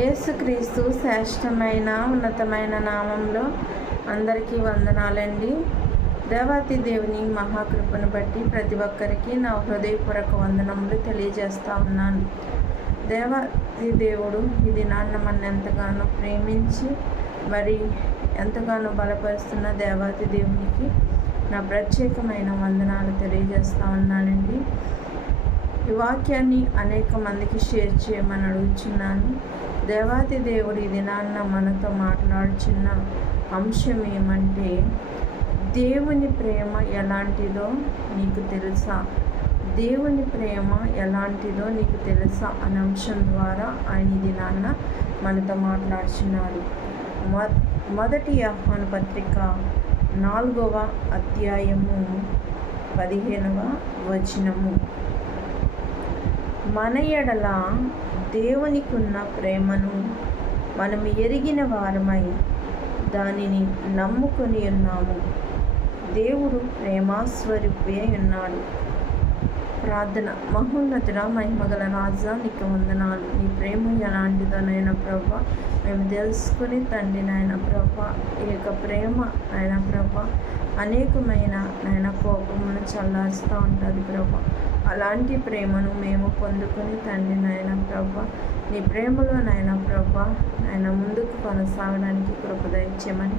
యేసుక్రీస్తు శ్రేష్టమైన ఉన్నతమైన నామంలో అందరికీ వందనాలండి. దేవాతి దేవుని మహాకృపను బట్టి ప్రతి ఒక్కరికి నా హృదయపూర్వక వందనములు తెలియజేస్తూ ఉన్నాను. దేవాతి దేవుడు ఈ దినాన్న మన ఎంతగానో ప్రేమించి మరి ఎంతగానో బలపరుస్తున్న దేవాతి దేవునికి నా ప్రత్యేకమైన వందనాలు తెలియజేస్తూ ఉన్నానండి. ఈ వాక్యాన్ని అనేక మందికి షేర్ చేయమని అడుగుచున్నాను. దేవాతి దేవుడు ఈ దినాన్న మనతో మాట్లాడుచున్న అంశం ఏమంటే, దేవుని ప్రేమ ఎలాంటిదో నీకు తెలుసా? దేవుని ప్రేమ ఎలాంటిదో నీకు తెలుసా అనే అంశం ద్వారా ఆయన ఈ దినాన్న మనతో మాట్లాడుచున్నారు. మొదటి యోహాను పత్రిక 4వ అధ్యాయము 15వ వచనము. మన ఎడల దేవునికున్న ప్రేమను మనం ఎరిగిన వారమై దానిని నమ్ముకొని ఉన్నాము. దేవుడు ప్రేమాస్వరూపి అయి ఉన్నాడు. ప్రార్థన. మహోన్నతుడ, మహిమగల రాజా, నీకు వందనాలు. నీ ప్రేమ ఎలాంటిదో నాయన ప్రభా మేము తెలుసుకుని తండ్రి నాయన ప్రభా, ఈ యొక్క ప్రేమ నాయన ప్రభా అనేకమైన నాయన కోపమును చల్లారుస్తూ ఉంటుంది ప్రభా. అలాంటి ప్రేమను మేము పొందుకొని తండ్రి నాయన ప్రభా, నీ ప్రేమలో నాయన ప్రభా నాయన ముందుకు కొనసాగడానికి కృప దయచేయమని,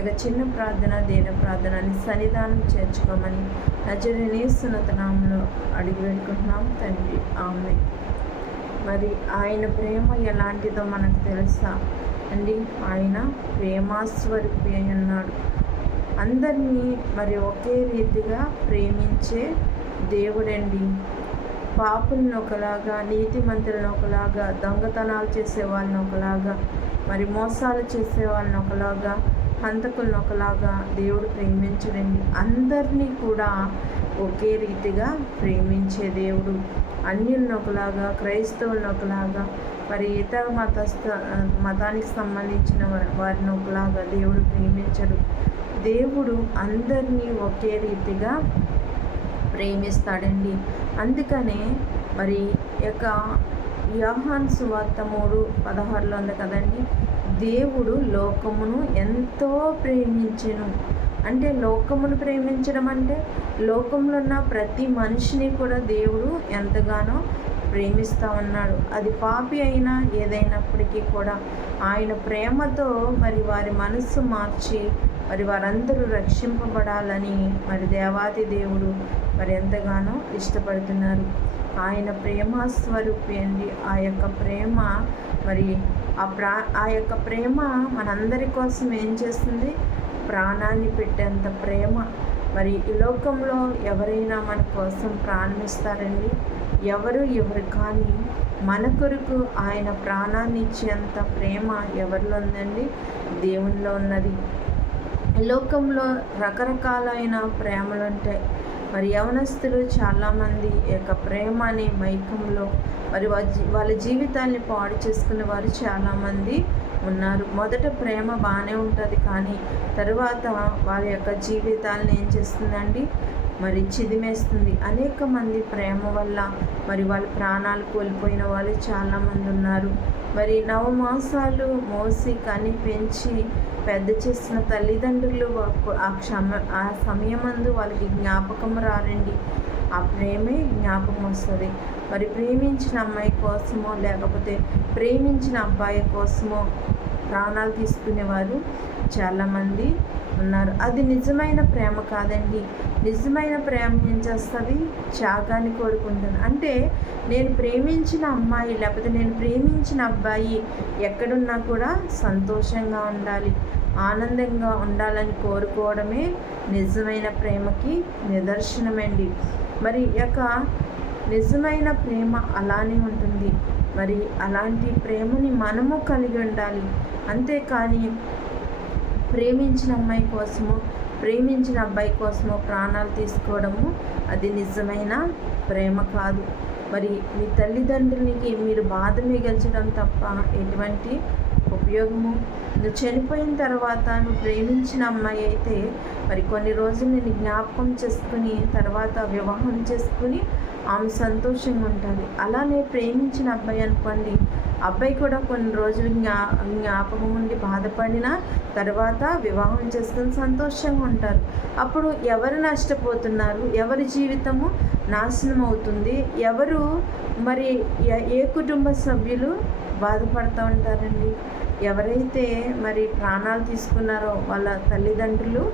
ఇక చిన్న ప్రార్థన దీన ప్రార్థనని సన్నిధానం చేర్చుకోమని నజరేయుని యేసు నామములో అడిగి పెట్టుకుంటున్నాం తండ్రి, ఆమేన్. మరి ఆయన ప్రేమ ఎలాంటిదో మనకు తెలుసా అండి? ఆయన ప్రేమాస్వరూపి అయి ఉన్నాడు. అందరినీ మరి ఒకే రీతిగా ప్రేమించే దేవుడండి. పాపులను ఒకలాగా, నీతిమంతులను ఒకలాగా, దొంగతనాలు చేసే వాళ్ళని ఒకలాగా, మరి మోసాలు చేసే వాళ్ళని ఒకలాగా, హంతకులను ఒకలాగా దేవుడు ప్రేమించడండి. అందరినీ కూడా ఒకే రీతిగా ప్రేమించే దేవుడు. అన్యులను ఒకలాగా, క్రైస్తవులను ఒకలాగా, మరి ఇతర మతానికి సంబంధించిన వారిని ఒకలాగా దేవుడు ప్రేమించడు. దేవుడు అందరినీ ఒకే రీతిగా ప్రేమిస్తాడండి. అందుకనే మరి యొక్క యోహాను సువార్త 3:16 ఉంది కదండి, దేవుడు లోకమును ఎంతో ప్రేమించెను. అంటే లోకమును ప్రేమించడం అంటే లోకంలో ఉన్న ప్రతి మనిషిని కూడా దేవుడు ఎంతగానో ప్రేమిస్తూ ఉన్నాడు. అది పాపి అయినా ఏదైనప్పటికీ కూడా ఆయన ప్రేమతో మరి వారి మనస్సు మార్చి మరి వారందరూ రక్షింపబడాలని మరి దేవాతి దేవుడు మరి ఎంతగానో ఇష్టపడుతున్నారు. ఆయన ప్రేమాస్వరూపి అండి. ఆ యొక్క ప్రేమ మరి ఆ యొక్క ప్రేమ మనందరి కోసం ఏం చేస్తుంది? ప్రాణాన్ని పెట్టేంత ప్రేమ. మరి ఈ లోకంలో ఎవరైనా మన కోసం ప్రాణమిస్తారండి? ఎవరు కానీ మన కొరకు ఆయన ప్రాణాన్ని ఇచ్చేంత ప్రేమ ఎవరిలో ఉందండి? దేవునిలో ఉన్నది. ఈ లోకంలో రకరకాలైన ప్రేమలు ఉంటాయి. మరి యవనస్తులు చాలామంది ఈ యొక్క ప్రేమ అనే మైకంలో మరి వాళ్ళ జీవితాన్ని పాడు చేసుకునే వారు చాలామంది ఉన్నారు. మొదట ప్రేమ బాగానే ఉంటుంది, కానీ తరువాత వాళ్ళ యొక్క జీవితాలను ఏం చేస్తుందండి? మరి చిదిమేస్తుంది. అనేక మంది ప్రేమ వల్ల మరి వాళ్ళ ప్రాణాలు కోల్పోయిన వాళ్ళు చాలామంది ఉన్నారు. మరి 9 మాసాలు మోసి కని పెంచి పెద్ద చేసిన తల్లిదండ్రులు ఆ సమయమందు వాళ్ళకి జ్ఞాపకం రారండి. ఆ ప్రేమే జ్ఞాపకం వస్తుంది. మరి ప్రేమించిన అమ్మాయి కోసమో లేకపోతే ప్రేమించిన అబ్బాయి కోసమో ప్రాణాలు తీసుకునేవారు చాలామంది ఉన్నారు. అది నిజమైన ప్రేమ కాదండి. నిజమైన ప్రేమ ఏం చేస్తుంది? త్యాగాన్ని కోరుకుంటుంది. అంటే నేను ప్రేమించిన అమ్మాయి లేకపోతే నేను ప్రేమించిన అబ్బాయి ఎక్కడున్నా కూడా సంతోషంగా ఉండాలి, ఆనందంగా ఉండాలని కోరుకోవడమే నిజమైన ప్రేమకి నిదర్శనమండి. మరి యొక్క నిజమైన ప్రేమ అలానే ఉంటుంది. మరి అలాంటి ప్రేమని మనము కలిగి ఉండాలి. అంతేకాని ప్రేమించిన అమ్మాయి కోసమో ప్రేమించిన అబ్బాయి కోసమో ప్రాణాలు తీసుకోవడము అది నిజమైన ప్రేమ కాదు. మరి మీ తల్లిదండ్రులకి మీరు బాధ మిగల్చడం తప్ప ఎటువంటి ఉపయోగము? నువ్వు చనిపోయిన తర్వాత నువ్వు ప్రేమించిన అమ్మాయి అయితే మరి కొన్ని రోజులు నేను జ్ఞాపకం చేసుకుని తర్వాత వివాహం చేసుకుని ఆమె సంతోషంగా ఉంటుంది. అలానే ప్రేమించిన అబ్బాయి అనుకోండి, అబ్బాయి కూడా కొన్ని రోజులు జ్ఞాపకం ఉండి బాధపడినా తర్వాత వివాహం చేసుకుని సంతోషంగా ఉంటారు. అప్పుడు ఎవరు నష్టపోతున్నారు? ఎవరి జీవితము నాశనం అవుతుంది? ఎవరు మరి ఏ కుటుంబ సభ్యులు బాధపడుతూ ఉంటారండి? ఎవరైతే మరి ప్రాణాలు తీసుకున్నారో వాళ్ళ తల్లిదండ్రులు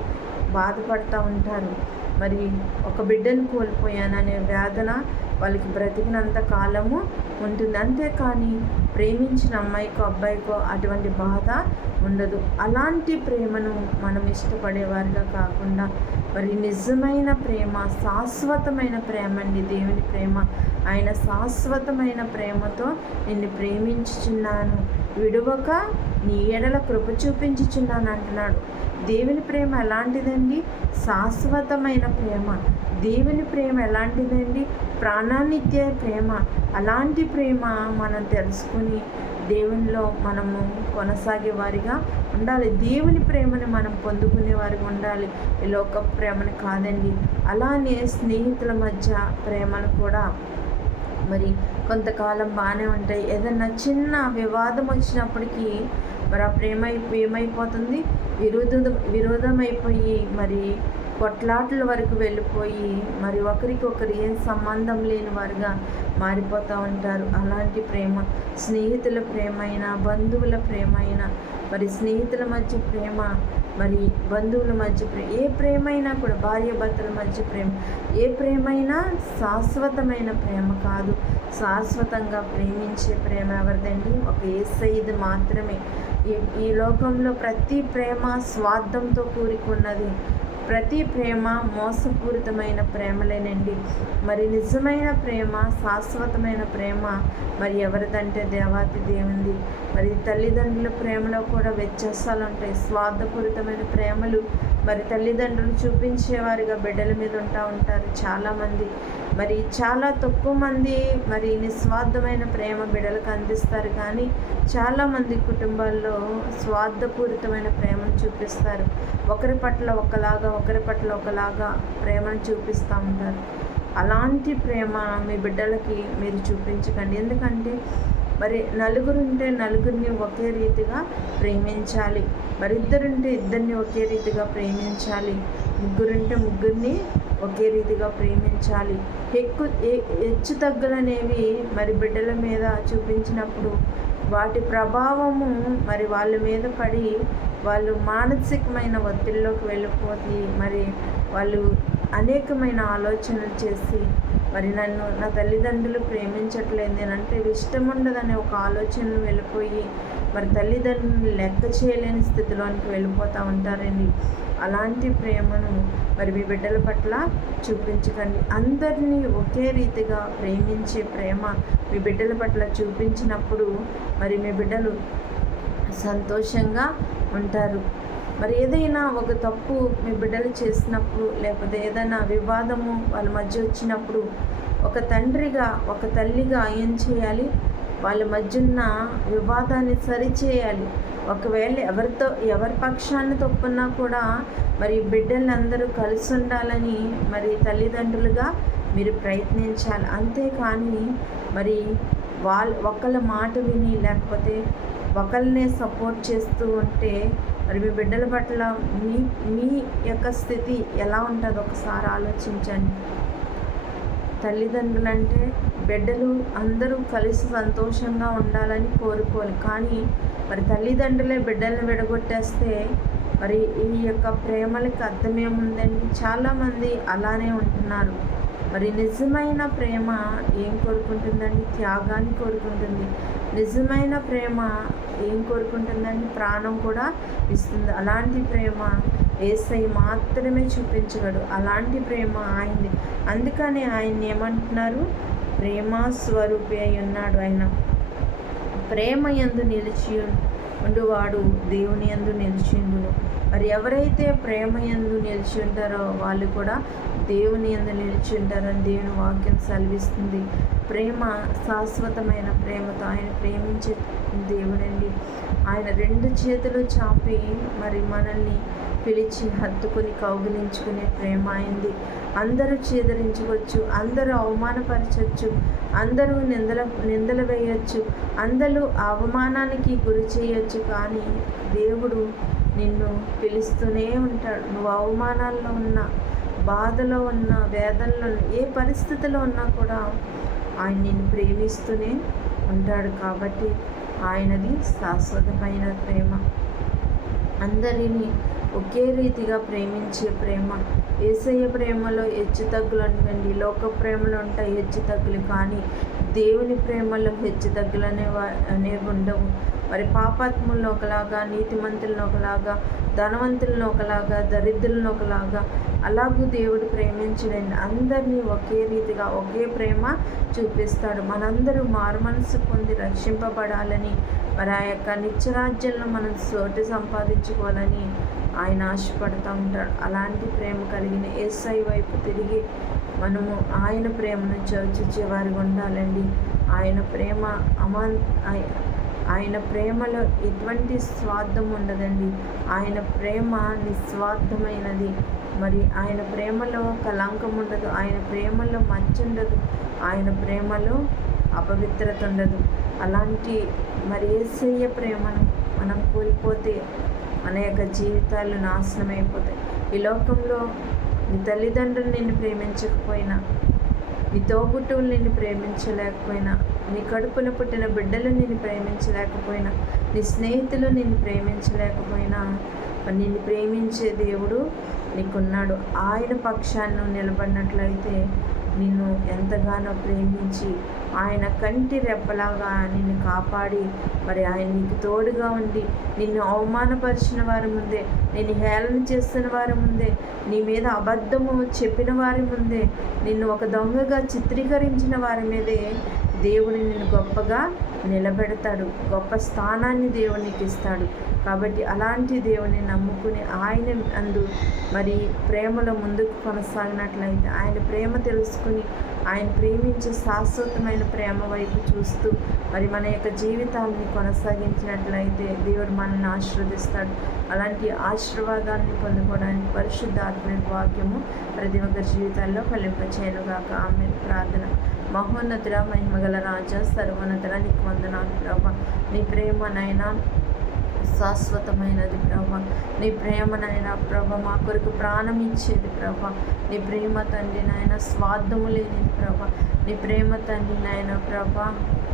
బాధపడుతూ ఉంటారు. మరి ఒక బిడ్డను కోల్పోయాననే వేదన వాళ్ళకి బ్రతికినంత కాలము ఉంటుంది. అంతేకాని ప్రేమించిన అమ్మాయికో అబ్బాయికో అటువంటి బాధ ఉండదు. అలాంటి ప్రేమను మనం ఇష్టపడేవారిగా కాకుండా మరి నిజమైన ప్రేమ, శాశ్వతమైన ప్రేమ అండి దేవుని ప్రేమ. ఆయన శాశ్వతమైన ప్రేమతో నిన్ను ప్రేమించుచున్నాను, విడువక నీ ఎడల కృప చూపించుచున్నాను అంటున్నాడు. దేవుని ప్రేమ ఎలాంటిదండి? శాశ్వతమైన ప్రేమ. దేవుని ప్రేమ ఎలాంటిదండి? ప్రాణాన్నిచ్చే ప్రేమ. అలాంటి ప్రేమ మనం తెలుసుకుని దేవునిలో మనము కొనసాగే వారిగా ఉండాలి. దేవుని ప్రేమని మనం పొందుకునే వారిగా ఉండాలి, ఈ లోక ప్రేమని కాదండి. అలానే స్నేహితుల మధ్య ప్రేమను కూడా మరి కొంతకాలం బాగానే ఉంటాయి. ఏదన్నా చిన్న వివాదం వచ్చినప్పటికీ మరి ఆ ప్రేమ ఏమైపోతుంది? విరోధమైపోయి మరి కొట్లాటల వరకు వెళ్ళిపోయి మరి ఒకరికొకరు ఏం సంబంధం లేని వారుగా మారిపోతూ ఉంటారు. అలాంటి ప్రేమ స్నేహితుల ప్రేమ అయినా, బంధువుల ప్రేమ అయినా, మరి స్నేహితుల మధ్య ప్రేమ, మరి బంధువుల మధ్య ప్రేమ, ఏ ప్రేమైనా కూడా భార్యాభర్తల మధ్య ప్రేమ, ఏ ప్రేమైనా శాశ్వతమైన ప్రేమ కాదు. శాశ్వతంగా ప్రేమించే ప్రేమ ఎవరిదండి? ఒక యేసయ్యది మాత్రమే. ఈ లోకంలో ప్రతి ప్రేమ స్వార్థంతో కూడుకున్నది. ప్రతి ప్రేమ మోసపూరితమైన ప్రేమలేనండి. మరి నిజమైన ప్రేమ, శాశ్వతమైన ప్రేమ మరి ఎవరిదంటే దేవాతి దేవుంది. మరి తల్లిదండ్రుల ప్రేమలో కూడా వ్యత్యాసాలు ఉంటాయి. స్వార్థపూరితమైన ప్రేమలు మరి తల్లిదండ్రులు చూపించేవారిగా బిడ్డల మీద ఉంటారు చాలామంది. మరి చాలా తక్కువ మంది మరి నిస్వార్థమైన ప్రేమ బిడ్డలకు అందిస్తారు. కానీ చాలామంది కుటుంబాల్లో స్వార్థపూరితమైన ప్రేమను చూపిస్తారు. ఒకరి పట్ల ఒకలాగా ప్రేమను చూపిస్తూ ఉంటారు. అలాంటి ప్రేమ మీ బిడ్డలకి మీరు చూపించకండి. ఎందుకంటే మరి నలుగురుంటే నలుగురిని ఒకే రీతిగా ప్రేమించాలి. మరి ఇద్దరుంటే ఇద్దరిని ఒకే రీతిగా ప్రేమించాలి. ముగ్గురుంటే ముగ్గురిని ఒకే రీతిగా ప్రేమించాలి. హెచ్చు తగ్గులనేవి మరి బిడ్డల మీద చూపించినప్పుడు వాటి ప్రభావము మరి వాళ్ళ మీద పడి వాళ్ళు మానసికమైన ఒత్తిడిలోకి వెళ్ళిపోయి మరి వాళ్ళు అనేకమైన ఆలోచనలు చేసి మరి నా తల్లిదండ్రులు ప్రేమించట్లేదు, నేనంటే ఇష్టం ఉండదనే ఒక ఆలోచనలు వెళ్ళిపోయి మరి తల్లిదండ్రులను లెక్క చేయలేని స్థితిలోనికి వెళ్ళిపోతూ ఉంటారండి. అలాంటి ప్రేమను మరి మీ బిడ్డల పట్ల చూపించకండి. అందరినీ ఒకే రీతిగా ప్రేమించే ప్రేమ మీ బిడ్డల పట్ల చూపించినప్పుడు మరి మీ బిడ్డలు సంతోషంగా ఉంటారు. మరి ఏదైనా ఒక తప్పు మీ బిడ్డలు చేసినప్పుడు, లేకపోతే ఏదైనా వివాదము వాళ్ళ మధ్య వచ్చినప్పుడు ఒక తండ్రిగా, ఒక తల్లిగా ఏం చేయాలి? వాళ్ళ మధ్య ఉన్న వివాదాన్ని సరిచేయాలి. ఒకవేళ ఎవరి పక్షాన్ని తప్పున్నా కూడా మరి బిడ్డలందరూ కలిసి ఉండాలని మరి తల్లిదండ్రులుగా మీరు ప్రయత్నించాలి. అంతేకాని మరి ఒకళ్ళ మాట విని లేకపోతే ఒకళ్ళనే సపోర్ట్ చేస్తూ ఉంటే మరి మీ బిడ్డల పట్ల మీ యొక్క స్థితి ఎలా ఉంటుందో ఒకసారి ఆలోచించండి. తల్లిదండ్రులు అంటే బిడ్డలు అందరూ కలిసి సంతోషంగా ఉండాలని కోరుకోవాలి. కానీ మరి తల్లిదండ్రులే బిడ్డల్ని విడగొట్టేస్తే మరి ఈ యొక్క ప్రేమలకి అర్థమేముందండి? చాలామంది అలానే ఉంటున్నారు. మరి నిజమైన ప్రేమ ఏం కోరుకుంటుందండి? త్యాగాన్ని కోరుకుంటుంది. నిజమైన ప్రేమ ఏం కోరుకుంటుందండి? ప్రాణం కూడా ఇస్తుంది. అలాంటి ప్రేమ యేసయ్య మాత్రమే చూపించగలడు. అలాంటి ప్రేమ ఆయనది. అందుకని ఆయన ఏమంటున్నారు? ప్రేమ స్వరూపి అయి ఉన్నాడు. ఆయన ప్రేమ యందు నిలిచి ఉండువాడు దేవుని యందు నిలిచిండును. మరి ఎవరైతే ప్రేమ యందు నిలిచి ఉంటారో వాళ్ళు కూడా దేవుని యందు నిలిచి ఉంటారని దేవుని వాక్యం సెలవిస్తుంది. ప్రేమ శాశ్వతమైన ప్రేమతో ఆయన ప్రేమించే దేవుడండి. ఆయన రెండు చేతులు చాపి మరి మనల్ని పిలిచి హత్తుకుని కౌగిలించుకునే ప్రేమ అయింది. అందరూ చీదరించవచ్చు, అందరూ అవమానపరచవచ్చు, అందరూ నిందలు వేయచ్చు, అందరూ అవమానానికి గురి చేయొచ్చు, కానీ దేవుడు నిన్ను పిలుస్తూనే ఉంటాడు. నువ్వు అవమానాల్లో ఉన్నా, బాధలో ఉన్నా, వేదనలో ఏ పరిస్థితిలో ఉన్నా కూడా ఆయన నిన్ను ప్రేమిస్తూనే ఉంటాడు. కాబట్టి ఆయనది శాశ్వతమైన ప్రేమ, అందరినీ ఒకే రీతిగా ప్రేమించే ప్రేమ. యేసయ్య ప్రేమలో హెచ్చుతగ్గులు అనివ్వండి, లోక ప్రేమలో ఉంటాయి హెచ్చుతగ్గులు, కానీ దేవుని ప్రేమలో హెచ్చుతగ్గులు అనేవి ఉండవు. మరి పాపాత్ములను ఒకలాగా, నీతిమంతులను ఒకలాగా, ధనవంతులను ఒకలాగా, దరిద్రులను ఒకలాగా, అలాగూ దేవుడు ప్రేమించడండి. అందరినీ ఒకే రీతిగా ఒకే ప్రేమ చూపిస్తాడు. మనందరూ మారుమనసు పొంది రక్షింపబడాలని, మరి ఆ యొక్క నిత్యరాజ్యంలో మనం చోటు సంపాదించుకోవాలని ఆయన ఆశపడుతూ ఉంటాడు. అలాంటి ప్రేమ కలిగిన యేసయ్య వైపు తిరిగి మనము ఆయన ప్రేమను చూచేవారిగా ఉండాలండి. ఆయన ప్రేమ ఆయన ప్రేమలో ఎటువంటి స్వార్థం ఉండదండి. ఆయన ప్రేమ నిస్వార్థమైనది. మరి ఆయన ప్రేమలో కళంకం ఉండదు, ఆయన ప్రేమలో మచ్చ ఉండదు, ఆయన ప్రేమలో అపవిత్రత ఉండదు. అలాంటి మరి యేసయ్య ప్రేమను మనం కోల్పోతే మన యొక్క జీవితాలు నాశనం అయిపోతాయి. ఈ లోకంలో నీ తల్లిదండ్రులు నిన్ను ప్రేమించకపోయినా, నీ తోబుట్టువులు నిన్ను ప్రేమించలేకపోయినా, నీ కడుపున పుట్టిన బిడ్డలు నిన్ను ప్రేమించలేకపోయినా, నీ స్నేహితులు నిన్ను ప్రేమించలేకపోయినా, నిన్ను ప్రేమించే దేవుడు నీకున్నాడు. ఆయన పక్షాన్ని నిలబడినట్లయితే నిన్ను ఎంతగానో ప్రేమించి ఆయన కంటి రెప్పలాగా నిన్ను కాపాడి, మరి ఆయన నీకు తోడుగా ఉండి, నిన్ను అవమానపరిచిన వారి ముందే, నిన్ను హేళన చేస్తున్న వారి ముందే, నీ మీద అబద్ధము చెప్పిన వారి ముందే, నిన్ను ఒక దొంగగా చిత్రీకరించిన వారి మీదే దేవుడు నిన్ను గొప్పగా నిలబెడతాడు. గొప్ప స్థానాన్ని దేవుడు నీకు ఇస్తాడు. కాబట్టి అలాంటి దేవుని నమ్ముకుని ఆయన అందు మరి ప్రేమలో ముందుకు కొనసాగినట్లయితే, ఆయన ప్రేమ తెలుసుకుని ఆయన ప్రేమించే శాశ్వతమైన ప్రేమ వైపు చూస్తూ మరి మన యొక్క జీవితాన్ని కొనసాగించినట్లయితే దేవుడు మనల్ని ఆశీర్వదిస్తాడు. అలాంటి ఆశీర్వాదాన్ని పొందుకోవడానికి పరిశుద్ధాత్మ వాక్యము ప్రతి ఒక్కరి జీవితాల్లో ఫలింపచేయనుగాక. ఆమె ప్రార్థన. మహోన్నతుడ, మహిమగల రాజా, సర్వోన్నతుడ, నీకు వందనాలు ప్రభా. నీ ప్రేమనైనా శాశ్వతమైనది ప్రభా. నీ ప్రేమనైనా ప్రభా మా కొరకు ప్రాణం ఇచ్చేది ప్రభా. నీ ప్రేమ తండ్రి నాయన స్వార్థము లేనిది ప్రభా. నీ ప్రేమ తండ్రి నాయన ప్రభా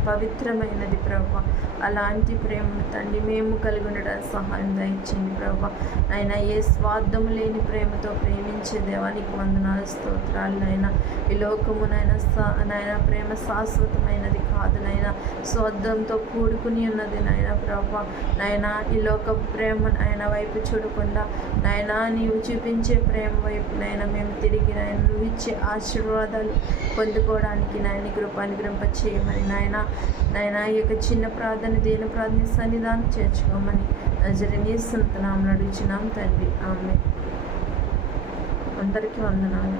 పవిత్రమైనది ప్రభా. అలాంటి ప్రేమ తండ్రి మేము కలిగి ఉండడానికి సహాయం దయచేయండి ప్రభా. నాయన ఏ స్వార్థము లేని ప్రేమతో ప్రేమించే దేవానికి వందనాలు, స్తోత్రాలు నాయన. ఈ లోకమునైనా నాయన ప్రేమ శాశ్వతమైనది కాదు నాయన, స్వార్థంతో కూడుకుని ఉన్నది నాయన ప్రభా. నాయన ఈ లోక ప్రేమ నాయన వైపు చూడకుండా నాయన నీవు చూపించే ప్రేమ వైపు నాయన మేము తిరిగి నాయన నువ్వు ఇచ్చే ఆశీర్వాదాలు పొందుకోవడానికి నాయన కృప చేయమని నాయన ఈ యొక్క చిన్న ప్రార్థన దేని ప్రార్థన సన్నిధానం చేర్చుకోమని నజరేయుని యేసు నామమున అడుగుచున్నాం తండ్రి. ఆమేన్. అందరికీ వందనాలు.